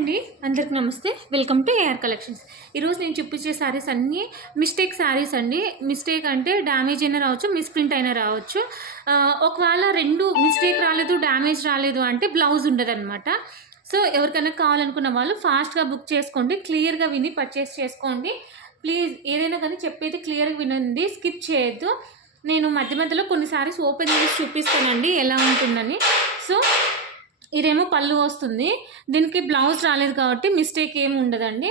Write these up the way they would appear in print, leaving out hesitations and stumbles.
అండి, అందరికి నమస్తే. Welcome to AR collections. ఈరోజు నేను చూపించే శారీస్ అన్నీ మిస్టేక్ శారీస్ అండి. మిస్టేక్ అంటే డ్యామేజ్ అయినా రావచ్చు, మిస్ప్రింట్ అయినా రావచ్చు. ఒకవేళ రెండు మిస్టేక్ రాలేదు, డ్యామేజ్ రాలేదు అంటే బ్లౌజ్ ఉండదన్నమాట. సో ఎవరికైనా కావాలనుకున్న వాళ్ళు ఫాస్ట్గా బుక్ చేసుకోండి, క్లియర్గా విని పర్చేస్ చేసుకోండి. ప్లీజ్ ఏదైనా కానీ చెప్పేది క్లియర్గా వినండి, స్కిప్ చేయొద్దు. నేను మధ్య మధ్యలో కొన్ని శారీస్ ఓపెన్ చేసి చూపిస్తానండి ఎలా ఉంటుందని. సో ఇదేమో పళ్ళు వస్తుంది, దీనికి బ్లౌజ్ రాలేదు కాబట్టి మిస్టేక్ ఏమి ఉండదండి.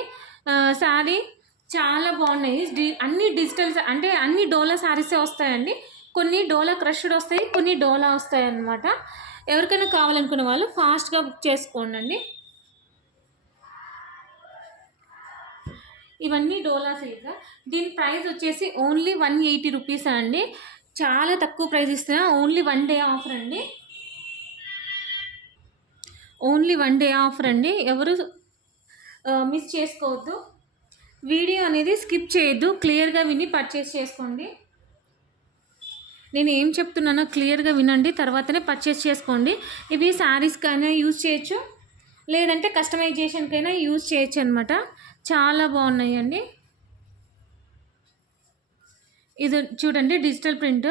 శారీ చాలా బాగున్నాయి. అన్ని డిజిటల్ అంటే అన్ని డోలా శారీసే వస్తాయండి. కొన్ని డోలా క్రష్డ్ వస్తాయి, కొన్ని డోలా వస్తాయి అన్నమాట. ఎవరికైనా కావాలనుకున్న వాళ్ళు ఫాస్ట్గా బుక్ చేసుకోండి. ఇవన్నీ డోలా సిల్క్. దీని ప్రైస్ వచ్చేసి ఓన్లీ 180 రూపీస్ అండి. చాలా తక్కువ ప్రైస్ ఇస్తున్నా. ఓన్లీ 1 డే ఆఫర్ అండి. ఓన్లీ 1 డే ఆఫర్ అండి. ఎవరు మిస్ చేసుకోవద్దు. వీడియో అనేది స్కిప్ చేయొద్దు, క్లియర్గా విని పర్చేస్ చేసుకోండి. నేను ఏం చెప్తున్నానో క్లియర్గా వినండి, తర్వాతనే పర్చేస్ చేసుకోండి. ఇవి శారీస్కైనా యూజ్ చేయొచ్చు, లేదంటే కస్టమైజేషన్కైనా యూజ్ చేయొచ్చు అనమాట. చాలా బాగున్నాయి అండి. ఇది చూడండి, డిజిటల్ ప్రింట్.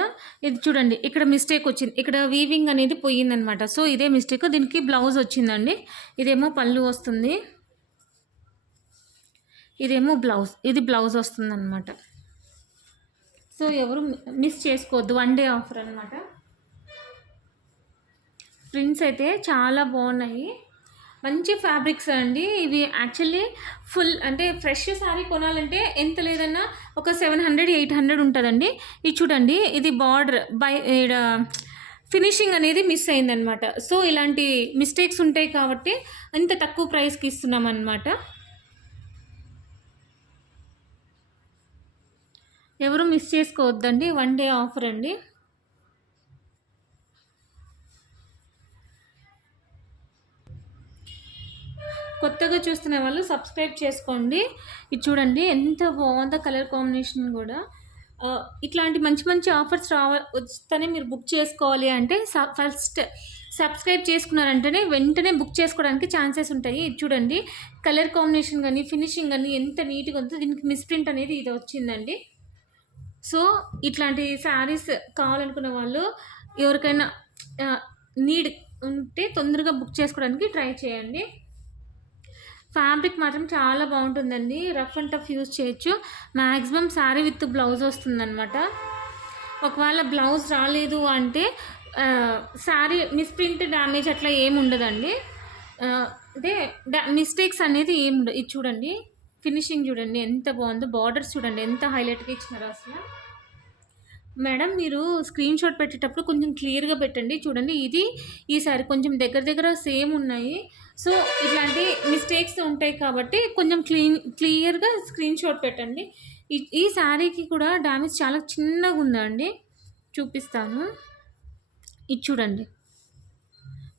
ఇది చూడండి, ఇక్కడ మిస్టేక్ వచ్చింది, ఇక్కడ వీవింగ్ అనేది పోయిందనమాట. సో ఇదే మిస్టేక్. దీనికి బ్లౌజ్ వచ్చిందండి. ఇదేమో పళ్ళు వస్తుంది, ఇదేమో బ్లౌజ్. ఇది బ్లౌజ్ వస్తుంది అనమాట. సో ఎవరు మిస్ చేసుకోవద్దు, 1 డే ఆఫర్ అనమాట. ప్రింట్స్ అయితే చాలా బాగున్నాయి, మంచి ఫ్యాబ్రిక్స్ అండి. ఇవి యాక్చువల్లీ ఫుల్ అంటే ఫ్రెష్ శారీ కొనాలంటే ఎంత లేదన్నా ఒక 700-800 ఉంటుందండి. ఇది చూడండి, ఇది బార్డర్ ఫినిషింగ్ అనేది మిస్ అయిందనమాట. సో ఇలాంటి మిస్టేక్స్ ఉంటాయి కాబట్టి అంత తక్కువ ప్రైస్కి ఇస్తున్నాం అన్నమాట. ఎవరు మిస్ చేసుకోవద్దండి, 1 డే ఆఫర్ అండి. కొత్తగా చూస్తున్న వాళ్ళు సబ్స్క్రైబ్ చేసుకోండి. ఇది చూడండి ఎంత బాగుందో, కలర్ కాంబినేషన్ కూడా. ఇట్లాంటి మంచి మంచి ఆఫర్స్ వస్తేనే మీరు బుక్ చేసుకోవాలి అంటే ఫస్ట్ సబ్స్క్రైబ్ చేసుకున్నారంటేనే వెంటనే బుక్ చేసుకోవడానికి ఛాన్సెస్ ఉంటాయి. ఇది చూడండి, కలర్ కాంబినేషన్ కానీ ఫినిషింగ్ కానీ ఎంత నీట్గా ఉందో. దీనికి మిస్ప్రింట్ అనేది ఇది వచ్చిందండి. సో ఇట్లాంటి శారీస్ కావాలనుకున్న వాళ్ళు ఎవరికైనా నీడ్ ఉంటే తొందరగా బుక్ చేసుకోవడానికి ట్రై చేయండి. ఫ్యాబ్రిక్ మాత్రం చాలా బాగుంటుందండి, రఫ్ అండ్ టఫ్ యూజ్ చేయొచ్చు. మ్యాక్సిమం శారీ విత్ బ్లౌజ్ వస్తుందన్నమాట. ఒకవేళ బ్లౌజ్ రాలేదు అంటే శారీ మిస్ప్రింట్ డ్యామేజ్ అట్లా ఏమి ఉండదండి. అదే మిస్టేక్స్ అనేది ఏమి ఉండదు. ఇది చూడండి, ఫినిషింగ్ చూడండి ఎంత బాగుందో, బార్డర్స్ చూడండి ఎంత హైలైట్గా ఇచ్చినారో అసలు. మేడం మీరు స్క్రీన్ షాట్ పెట్టేటప్పుడు కొంచెం క్లియర్గా పెట్టండి. చూడండి, ఇది ఈసారి కొంచెం దగ్గర దగ్గర సేమ్ ఉన్నాయి. సో ఇట్లాంటి మిస్టేక్స్ ఉంటాయి కాబట్టి కొంచెం క్లియర్గా స్క్రీన్ షాట్ పెట్టండి. ఈ శారీకి కూడా డ్యామేజ్ చాలా చిన్నగా ఉందండి, చూపిస్తాను. ఇది చూడండి,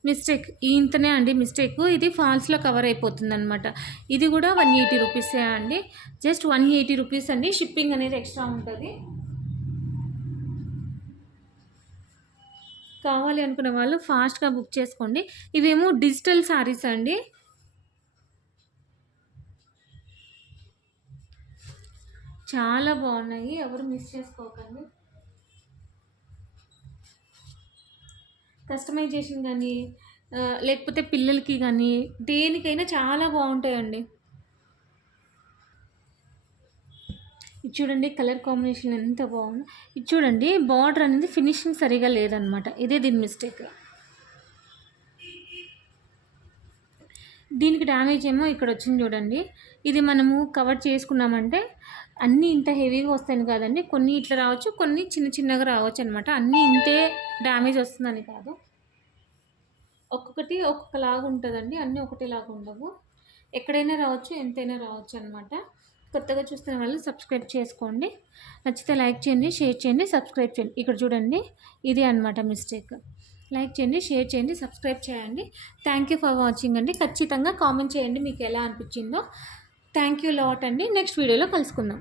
మిస్టేక్ ఇంతనే అండి మిస్టేక్. ఇది ఫాల్స్లో కవర్ అయిపోతుంది అనమాట. ఇది కూడా 180 రూపీసే అండి, జస్ట్ 180 రూపీస్ అండి. షిప్పింగ్ అనేది ఎక్స్ట్రా ఉంటుంది. కావాలి అనుకున్న వాళ్ళు ఫాస్ట్గా బుక్ చేసుకోండి. ఇవేమో డిజిటల్ శారీస్ అండి. చాలా బాగున్నాయి, ఎవరు మిస్ చేసుకోకండి. కస్టమైజేషన్ కానీ లేకపోతే పిల్లలకి కానీ దేనికైనా చాలా బాగుంటాయండి. ఇది చూడండి, కలర్ కాంబినేషన్ ఎంత బాగుంది. ఇది చూడండి, బార్డర్ అనేది ఫినిషింగ్ సరిగా లేదనమాట. ఇదే దీని మిస్టేక్. దీనికి డ్యామేజ్ ఏమో ఇక్కడ వచ్చింది చూడండి. ఇది మనము కవర్ చేసుకున్నామంటే అన్నీ ఇంత హెవీగా వస్తాయని కాదండి, కొన్ని ఇట్లా రావచ్చు, కొన్ని చిన్న చిన్నగా రావచ్చు అనమాట. అన్నీ ఇంతే డ్యామేజ్ వస్తుందని కాదు, ఒక్కొక్కటి ఒక్కొక్కలాగా ఉంటుందండి, అన్నీ ఒకటేలాగా ఉండవు. ఎక్కడైనా రావచ్చు, ఎంతైనా రావచ్చు అనమాట. కొత్తగా చూస్తున్న వాళ్ళు సబ్స్క్రైబ్ చేసుకోండి. నచ్చితే లైక్ చేయండి, షేర్ చేయండి, సబ్స్క్రైబ్ చేయండి. ఇక్కడ చూడండి, ఇది అనమాట మిస్టేక్. లైక్ చేయండి, షేర్ చేయండి, సబ్స్క్రైబ్ చేయండి. థ్యాంక్ యూ ఫర్ వాచింగ్ అండి. ఖచ్చితంగా కామెంట్ చేయండి మీకు ఎలా అనిపించిందో. థ్యాంక్ యూ లాట్ అండి. నెక్స్ట్ వీడియోలో కలుసుకుందాం.